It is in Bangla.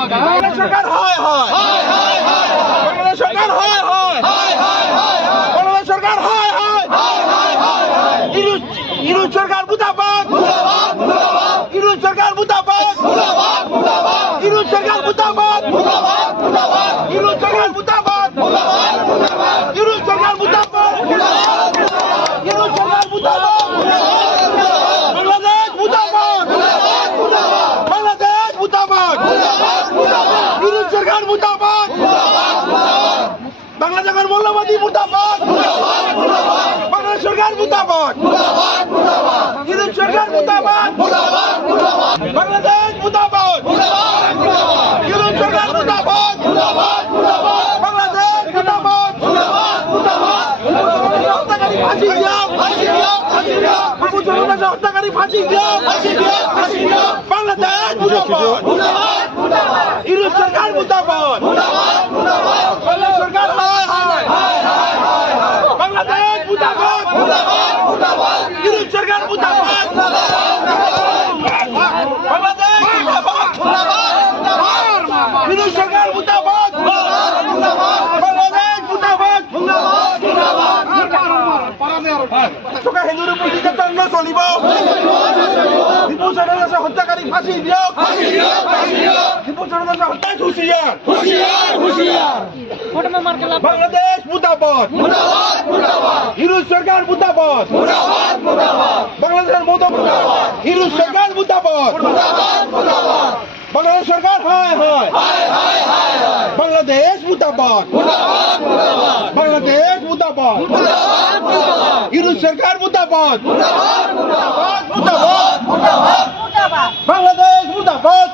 বাংলাদেশ সরকার হয় হয় বাংলাদেশ সরকার হয় হয় বাংলাদেশ সরকার হয় হয় ইউনুস সরকার মুর্দাবাদ ইউনুস সরকার মুর্দাবাদ ইউনুস সরকার মুর্দাবাদ ইউনুস সরকার মুর্দাবাদ ইউনুস সরকার মুর্দাবাদ ইউনুস সরকার মুর্দাবাদ বাংলাদেশ মুর্দাবাদ বাংলাদেশ মুর্দাবাদ ইউনুস সরকার মুর্দাবাদ বাংলাদেশের মৌলবাদী মুর্দাবাদ বাংলাদেশ সরকার মুর্দাবাদ ইউনুস সরকার মুর্দাবাদ বাংলাদেশ মুর্দাবাদ ইউনুস সরকার মুর্দাবাদ বাংলাদেশ মুর্দাবাদ ফাঁসি দাও হত্যাকারী ফাঁসি দাও বাংলাদেশ মুর্দাবাদ ইউনুস সরকার মুর্দাবাদ বাংলাদেশ সরকার হয় হয় বাংলাদেশ মুর্দাবাদ ইউনুস সরকার মুর্দাবাদ বাংলাদেশ মুর্দাবাদ ইউনুস সরকার মুর্দাবাদ বাংলাদেশ মুর্দাবাদ চোখা হিন্দুর উপর নির্যাতন চলিব দীপু চন্দ্র হত্যাকারী ফাঁসি দিও দীপু চন্দ্র হত্যায় হুঁশিয়ার বাংলাদেশ মুর্দাবাদ ইউনুস সরকার মুর্দাবাদ বাংলাদেশের ইউনুস সরকার মুর্দাবাদ বাংলাদেশ সরকার হয় হয় বাংলাদেশ মুর্দাবাদ বাংলাদেশ মুর্দাবাদ ইউনুস সরকার মুর্দাবাদ বাংলাদেশ মুর্দাবাদ